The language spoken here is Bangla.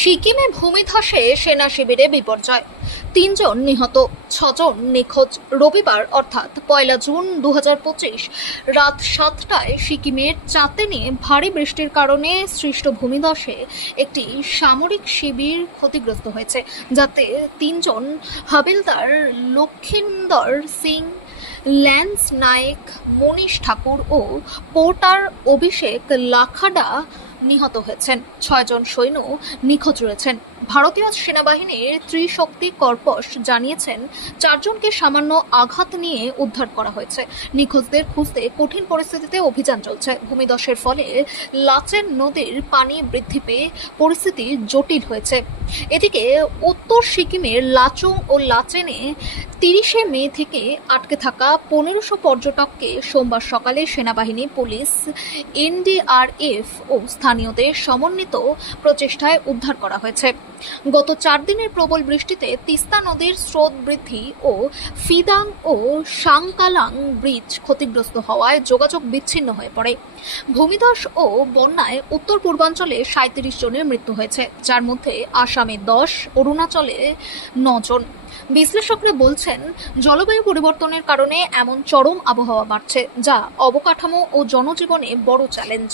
সিকিমে ভূমিধসে সেনা শিবিরে বিপর্যয়, ৩ জন নিহত, ৬ জন নিখোঁজ। রবিবার অর্থাৎ ১ জুন ২০২৫ রাত ৭টায় সিকিমের চাঁতেনে ভারী বৃষ্টির কারণে সৃষ্ট ভূমিধসে একটি সামরিক শিবির ক্ষতিগ্রস্ত হয়েছে, যাতে ৩ জন হাবিলদার লক্ষিন্দর সিং, ল্যান্স নায়েক, মনীষ ঠাকুর ও পোর্টার অভিষেক লাখাডা নিহত হয়েছেন। ৬ জন সৈন্য নিখোঁজ রয়েছেন। ভারতীয় সেনাবাহিনীর ত্রিশক্তি কর্পস জানিয়েছেন ৪ জনকে সামান্য আঘাত নিয়ে উদ্ধার করা হয়েছে। নিখোঁজদের খুঁজতে কঠিন পরিস্থিতিতে অভিযান চলছে। ভূমিধসের ফলে লাচেন নদীর পানি বৃদ্ধি পেয়ে পরিস্থিতি জটিল হয়েছে। এদিকে উত্তর সিকিমের লাচুং ও লাচেনে ৩০শে মে থেকে আটকে থাকা ১৫০০ পর্যটককে সোমবার সকালে সেনাবাহিনী, পুলিশ, এনডিআরএফ ও স্থানীয়দের সমন্বিত প্রচেষ্টায় উদ্ধার করা হয়েছে। গত ৪ দিনের প্রবল বৃষ্টিতে তিস্তা নদীর স্রোত বৃদ্ধি ও ফিদাং ও সাংকালাং ব্রিজ ক্ষতিগ্রস্ত হওয়ায় যোগাযোগ বিচ্ছিন্ন হয়ে পড়ে। ভূমিধস ও বন্যায় উত্তর পূর্বাঞ্চলে ৩৭ জনের মৃত্যু হয়েছে, যার মধ্যে আসামে ১০, অরুণাচলে ৯ জন। বিশ্লেষকরা বলছেন, জলবায়ু পরিবর্তনের কারণে এমন চরম আবহাওয়া বাড়ছে, যা অবকাঠামো ও জনজীবনে বড় চ্যালেঞ্জ।